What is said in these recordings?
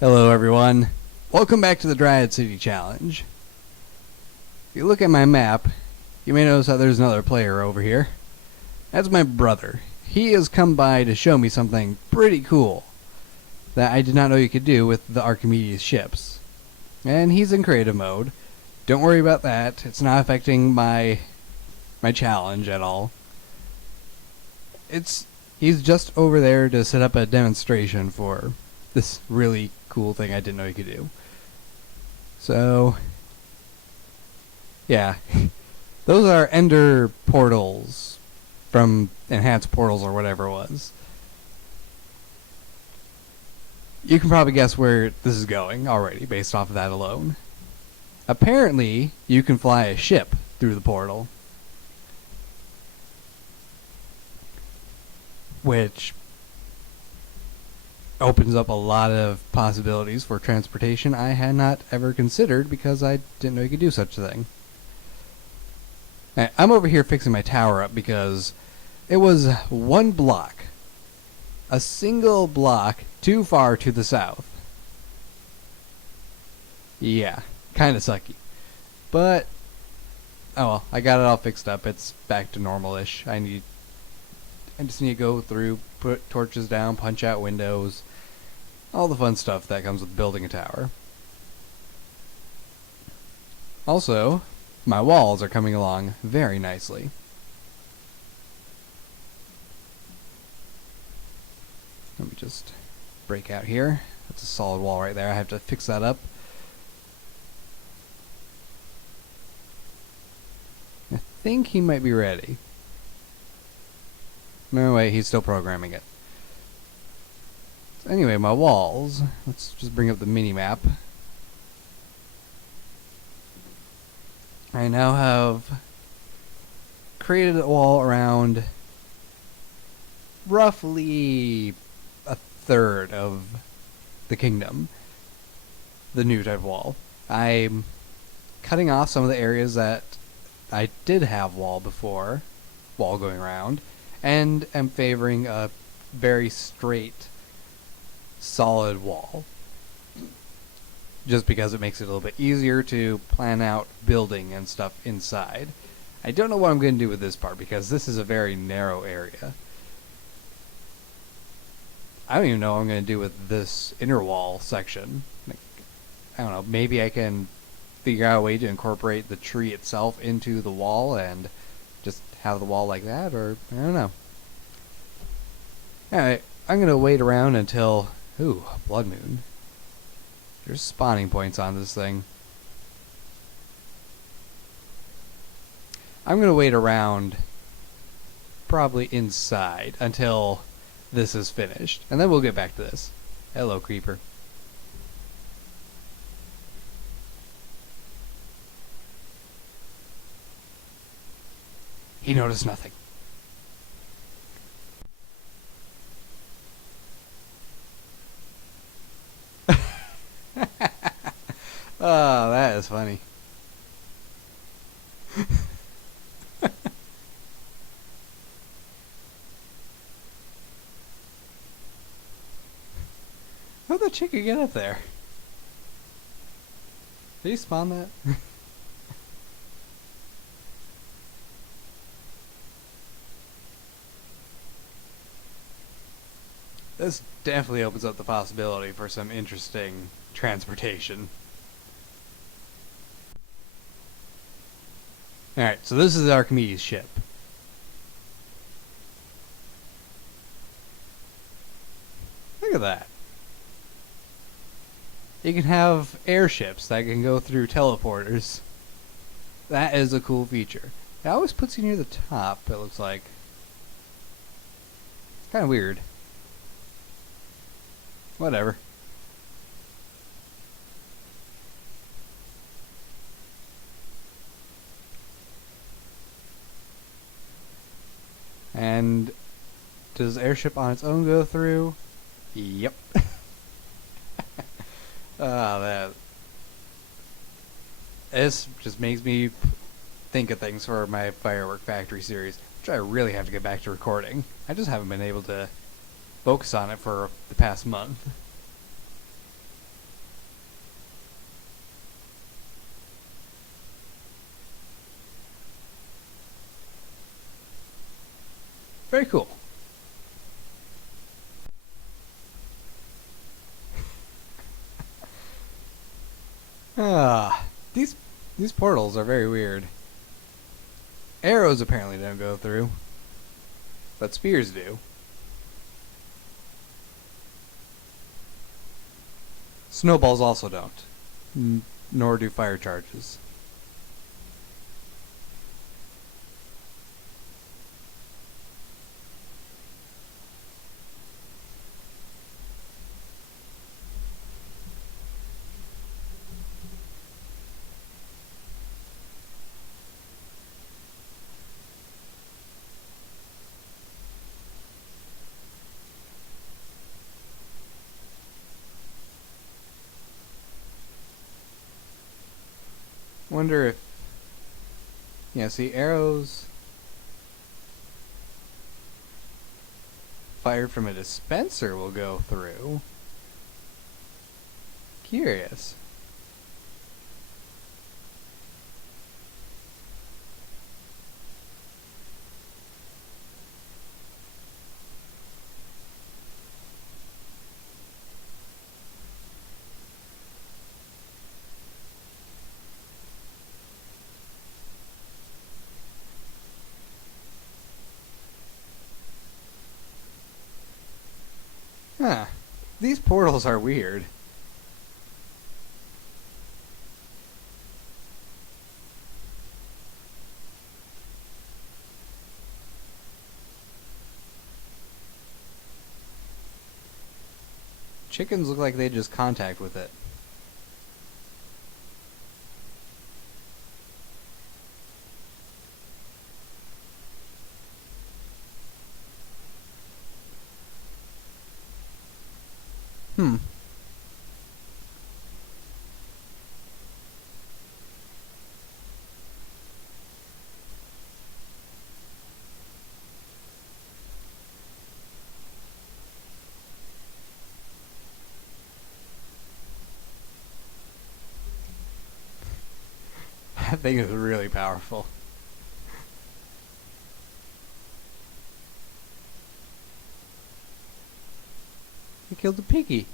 Hello everyone, welcome back to the Dryad City Challenge. If you look at my map, you may notice that there's another player over here. That's my brother. He has come by to show me something pretty cool that I did not know you could do with the Archimedes ships. And he's in creative mode. Don't worry about that, it's not affecting my challenge at all. He's just over there to set up a demonstration for this really cool thing I didn't know you could do. So, yeah. Those are ender portals from Enhanced Portals or whatever it was. You can probably guess where this is going already based off of that alone. Apparently, you can fly a ship through the portal. Which opens up a lot of possibilities for transportation I had not ever considered because I didn't know you could do such a thing. I'm over here fixing my tower up because it was one block, a single block too far to the south. Yeah, kinda sucky. But, oh well, I got it all fixed up. It's back to normal-ish. I just need to go through, put torches down, punch out windows, all the fun stuff that comes with building a tower. Also, my walls are coming along very nicely. Let me just break out here. That's a solid wall right there. I have to fix that up. I think he might be ready. No, wait, he's still programming it. So anyway, my walls. Let's just bring up the mini-map. I now have created a wall around roughly a third of the kingdom. The new type of wall. I'm cutting off some of the areas that I did have wall before, wall going around, and am favoring a very straight, solid wall. Just because it makes it a little bit easier to plan out building and stuff inside. I don't know what I'm going to do with this part because this is a very narrow area. I don't even know what I'm going to do with this inner wall section. I don't know, maybe I can figure out a way to incorporate the tree itself into the wall and just have the wall like that, or I don't know. Alright, I'm going to wait around until... Ooh, blood moon. There's spawning points on this thing. I'm going to wait around, probably inside, until this is finished. And then we'll get back to this. Hello, creeper. He noticed nothing. Oh, that is funny. How'd the chicken get up there? Did he spawn that? This definitely opens up the possibility for some interesting transportation. Alright, so this is the Archimedes ship. Look at that. You can have airships that can go through teleporters. That is a cool feature. It always puts you near the top, it looks like. It's kind of weird. Whatever. And does airship on its own go through? Yep. That. This just makes me think of things for my Firework Factory series, which I really have to get back to recording. I just haven't been able to focus on it for the past month. Very cool. Ah, these portals are very weird. Arrows apparently don't go through, but spears do. Snowballs also don't, nor do fire charges. Wonder if, yeah, see, arrows fired from a dispenser will go through. Curious. Huh. These portals are weird. Chickens look like they just contact with it. Hmm. That thing is really powerful. He killed a piggy.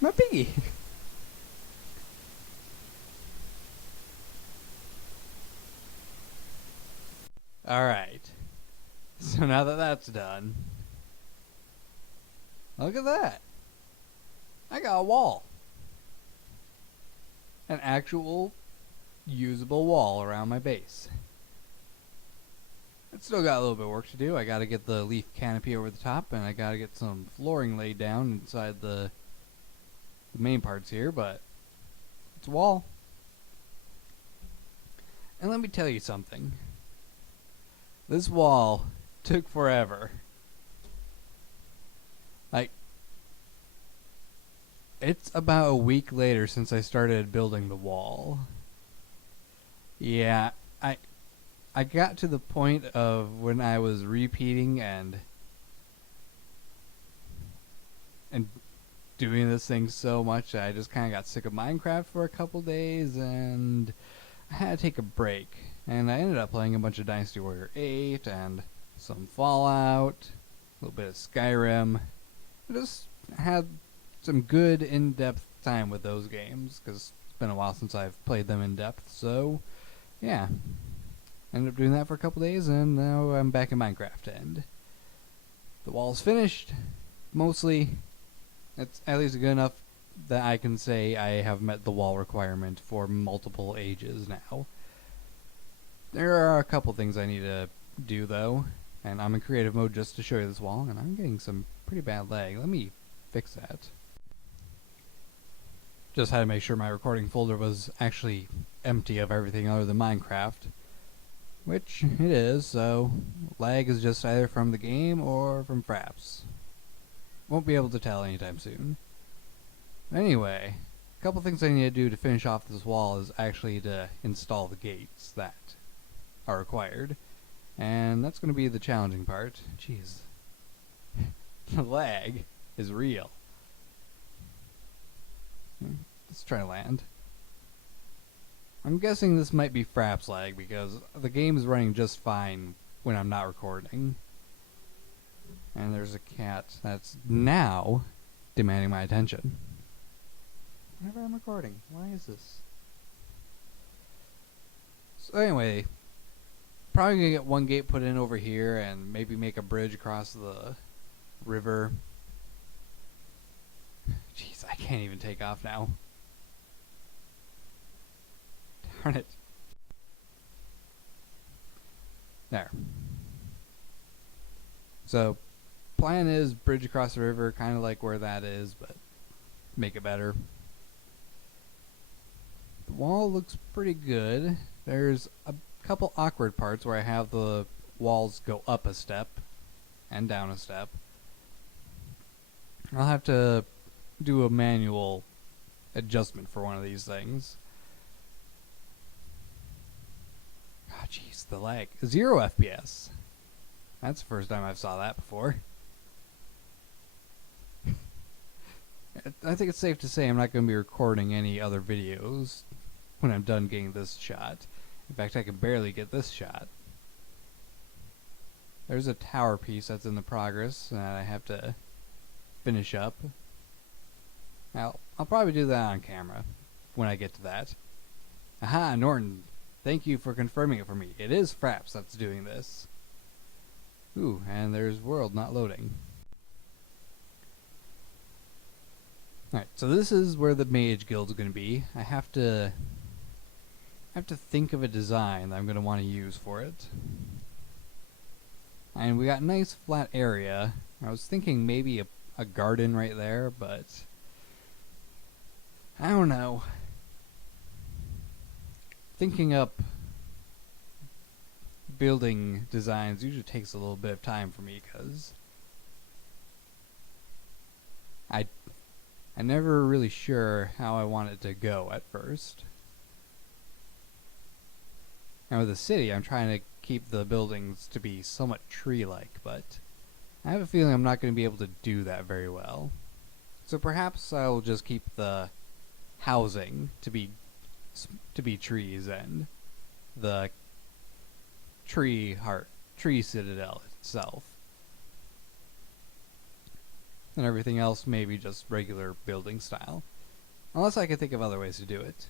My piggy. Alright. So now that that's done, look at that. I got a wall. An actual usable wall around my base. It's still got a little bit of work to do. I gotta get the leaf canopy over the top, and I gotta get some flooring laid down inside the main parts here, but it's a wall. And let me tell you something. This wall took forever. Like, it's about a week later since I started building the wall. Yeah, I got to the point of when I was repeating and doing this thing so much that I just kind of got sick of Minecraft for a couple days, and I had to take a break. And I ended up playing a bunch of Dynasty Warrior 8 and some Fallout, a little bit of Skyrim. I just had some good in-depth time with those games because it's been a while since I've played them in depth. So, yeah. Ended up doing that for a couple days, and now I'm back in Minecraft. And the wall's finished, mostly. It's at least good enough that I can say I have met the wall requirement for multiple ages now. There are a couple things I need to do, though, and I'm in creative mode just to show you this wall, and I'm getting some pretty bad lag. Let me fix that. Just had to make sure my recording folder was actually empty of everything other than Minecraft, which it is, so lag is just either from the game or from Fraps. Won't be able to tell anytime soon. Anyway, a couple things I need to do to finish off this wall is actually to install the gates that are required, and that's going to be the challenging part. Jeez. The lag is real. Let's try to land. I'm guessing this might be Fraps lag because the game is running just fine when I'm not recording. And there's a cat that's now demanding my attention. Whenever I'm recording. Why is this? So anyway, probably gonna get one gate put in over here and maybe make a bridge across the river. Jeez, I can't even take off now. Darn it. There. So, plan is bridge across the river, kind of like where that is, but make it better. The wall looks pretty good. There's a couple awkward parts where I have the walls go up a step and down a step. I'll have to do a manual adjustment for one of these things. Ah, jeez, the lag. 0 FPS. That's the first time I've saw that before. I think it's safe to say I'm not going to be recording any other videos when I'm done getting this shot. In fact, I can barely get this shot. There's a tower piece that's in the progress that I have to finish up. Now, I'll probably do that on camera when I get to that. Aha, Norton. Thank you for confirming it for me. It is Fraps that's doing this. Ooh, and there's world not loading. Alright, so this is where the Mage Guild's going to be. I have to think of a design that I'm going to want to use for it. And we got a nice flat area. I was thinking maybe a garden right there, but I don't know. Thinking up building designs usually takes a little bit of time for me because I'm never really sure how I want it to go at first. And with the city, I'm trying to keep the buildings to be somewhat tree-like, but I have a feeling I'm not going to be able to do that very well. So perhaps I'll just keep the housing to be trees and the tree citadel itself. And everything else maybe just regular building style. Unless I can think of other ways to do it.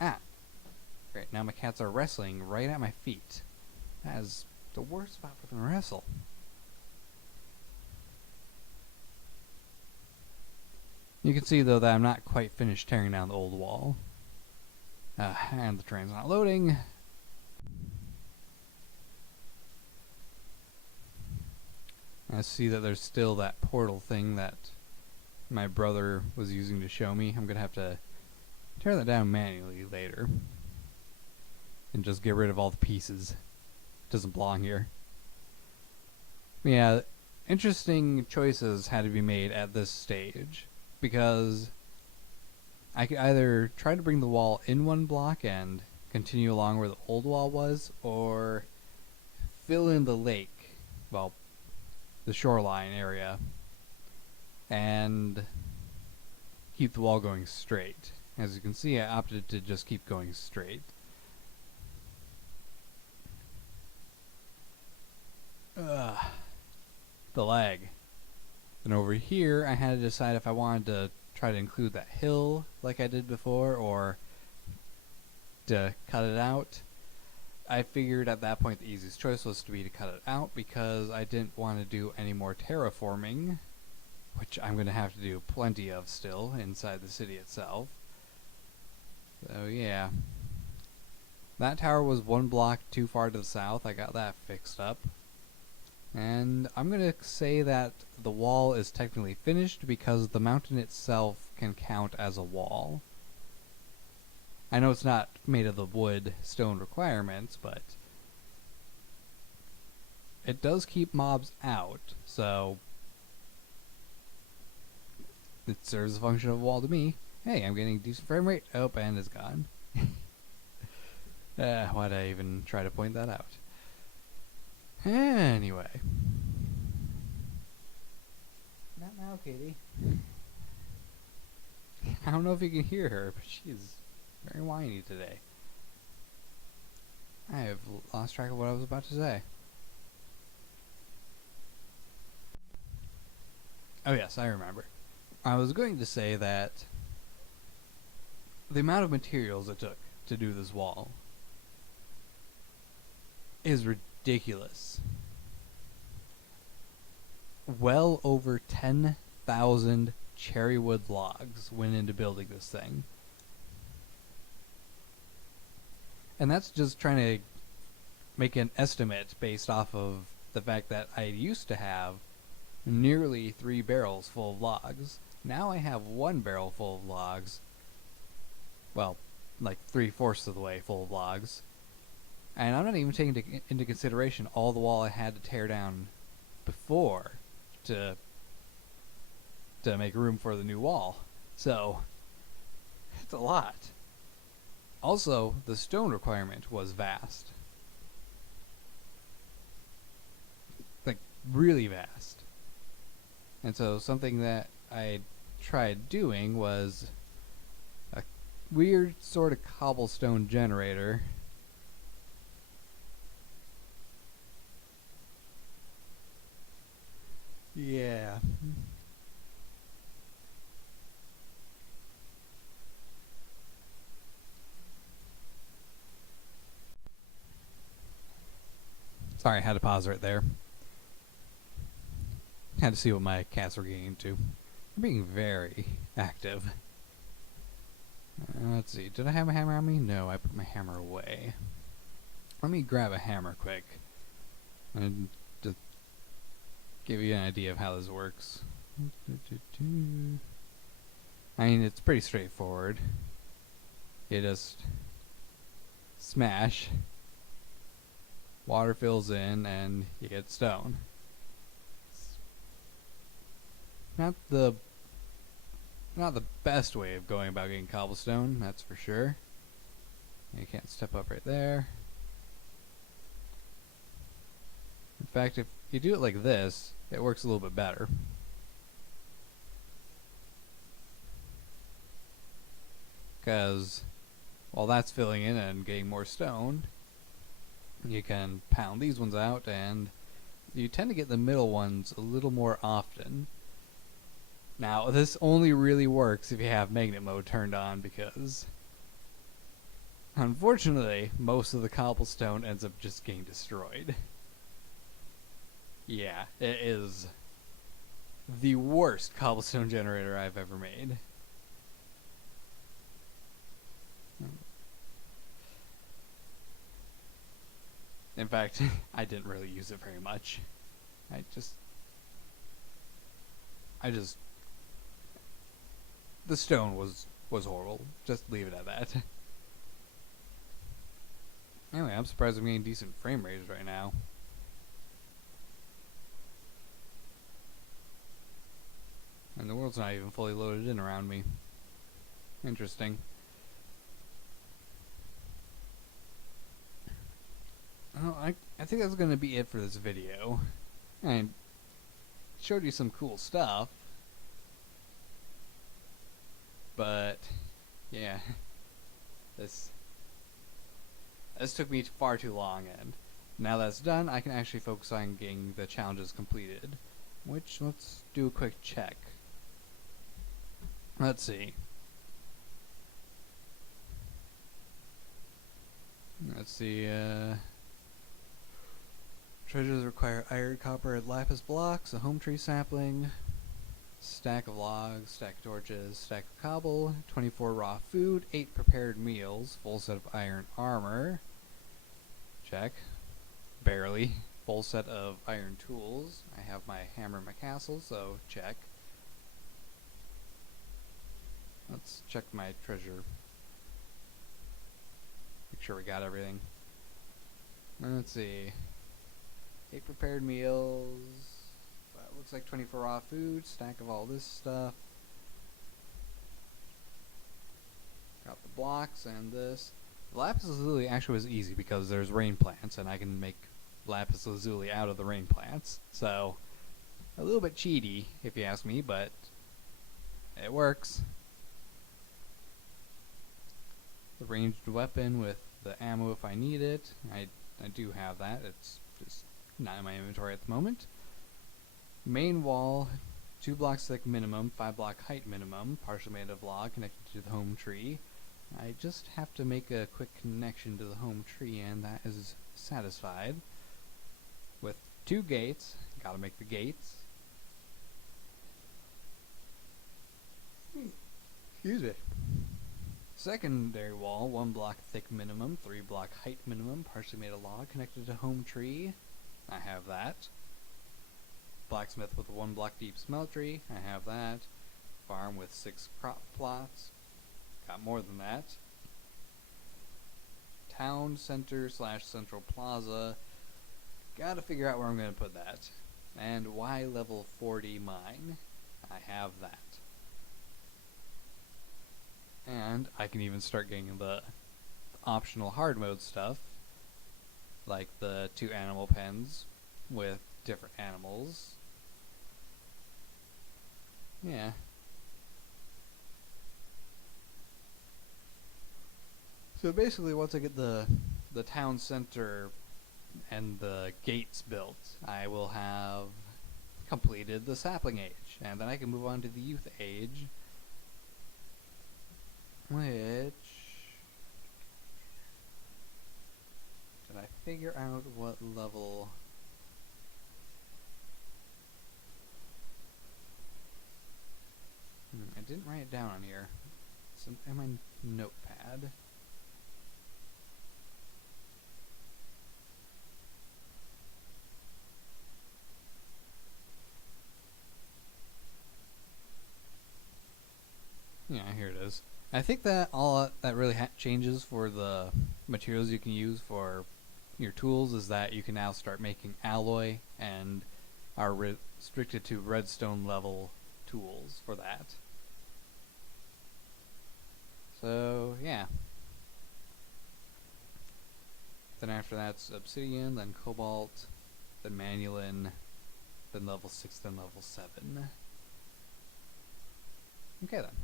Ah. Great, now my cats are wrestling right at my feet. That is the worst spot for them to wrestle. You can see though that I'm not quite finished tearing down the old wall. And the train's not loading. I see that there's still that portal thing that my brother was using to show me. I'm going to have to tear that down manually later. And just get rid of all the pieces. It doesn't belong here. Yeah, interesting choices had to be made at this stage. Because I could either try to bring the wall in one block and continue along where the old wall was, or fill in the lake, well, the shoreline area, and keep the wall going straight. As you can see, I opted to just keep going straight. The lag. And over here, I had to decide if I wanted to try to include that hill like I did before, or to cut it out. I figured at that point the easiest choice was to cut it out because I didn't want to do any more terraforming, which I'm going to have to do plenty of still inside the city itself. So yeah. That tower was one block too far to the south. I got that fixed up. And I'm going to say that the wall is technically finished because the mountain itself can count as a wall. I know it's not made of the wood stone requirements, but it does keep mobs out, so it serves the function of a wall to me. Hey, I'm getting decent frame rate. Oh, and it's gone. Why'd I even try to point that out? Anyway. Not now, Katie. I don't know if you can hear her, but she's Very whiny today. I have lost track of what I was about to say. Oh yes, I remember. I was going to say that the amount of materials it took to do this wall is ridiculous. Well over 10,000 cherry wood logs went into building this thing. And that's just trying to make an estimate based off of the fact that I used to have nearly 3 barrels full of logs. Now I have 1 barrel full of logs. Well, like 3/4 of the way full of logs. And I'm not even taking into consideration all the wall I had to tear down before to make room for the new wall. So, it's a lot. Also, the stone requirement was vast. Like, really vast. And so something that I tried doing was a weird sort of cobblestone generator. Yeah. Sorry, I had to pause right there. Had to see what my cats were getting into. They're being very active. Let's see. Did I have a hammer on me? No, I put my hammer away. Let me grab a hammer quick. And just give you an idea of how this works. I mean, it's pretty straightforward. You just smash, water fills in, and you get stone. It's not the best way of going about getting cobblestone, that's for sure. You can't step up right there. In fact, if you do it like this, it works a little bit better. Because while that's filling in and getting more stone, you can pound these ones out, and you tend to get the middle ones a little more often. Now, this only really works if you have magnet mode turned on, because unfortunately, most of the cobblestone ends up just getting destroyed. Yeah, it is the worst cobblestone generator I've ever made. In fact, I didn't really use it very much. I just the stone was horrible. Just leave it at that. Anyway, I'm surprised I'm getting decent frame rates right now. And the world's not even fully loaded in around me. Interesting. Well, I think that's going to be it for this video. I showed you some cool stuff. But, yeah. This took me far too long, and now that's done, I can actually focus on getting the challenges completed. Which, let's do a quick check. Let's see. Treasures require iron, copper, and lapis blocks, a home tree sapling, stack of logs, stack of torches, stack of cobble, 24 raw food, 8 prepared meals, full set of iron armor. Check. Barely. Full set of iron tools. I have my hammer and my castle, so check. Let's check my treasure. Make sure we got everything. Let's see. 8 prepared meals. That looks like 24 raw food. Stack of all this stuff. Got the blocks and this. The lapis lazuli actually was easy because there's rain plants, and I can make lapis lazuli out of the rain plants. So, a little bit cheaty, if you ask me, but it works. the ranged weapon with the ammo if I need it. I do have that. It's just not in my inventory at the moment. Main wall, 2 blocks thick minimum, 5 block height minimum, partially made of log connected to the home tree. I just have to make a quick connection to the home tree and that is satisfied. With 2 gates, gotta make the gates. Excuse me. Secondary wall, 1 block thick minimum, 3 block height minimum, partially made of log connected to home tree. I have that. Blacksmith with a 1 block deep smeltery. I have that. Farm with 6 crop plots. Got more than that. Town center / central plaza. Gotta figure out where I'm gonna put that. And Y level 40 mine. I have that. And I can even start getting the optional hard mode stuff, like the 2 animal pens with different animals. Yeah. So basically once I get the town center and the gates built, I will have completed the sapling age, and then I can move on to the youth age, which... did I figure out what level... I didn't write it down on here. It's in my notepad. Yeah, here it is. I think that all that really changes for the materials you can use for your tools is that you can now start making alloy and are restricted to redstone level tools for that. So, yeah. Then after that's obsidian, then cobalt, then manulin, then level 6, then level 7. Okay then.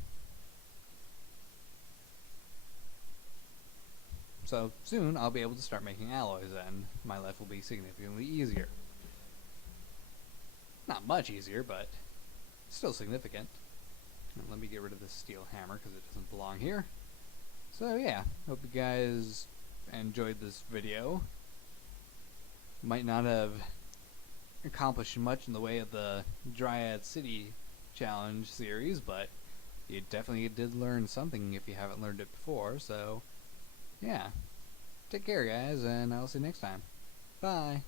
So soon I'll be able to start making alloys and my life will be significantly easier. Not much easier, but still significant. And let me get rid of this steel hammer because it doesn't belong here. So yeah, hope you guys enjoyed this video. Might not have accomplished much in the way of the Dryad City Challenge series, but you definitely did learn something if you haven't learned it before, so yeah. Take care guys, and I'll see you next time. Bye!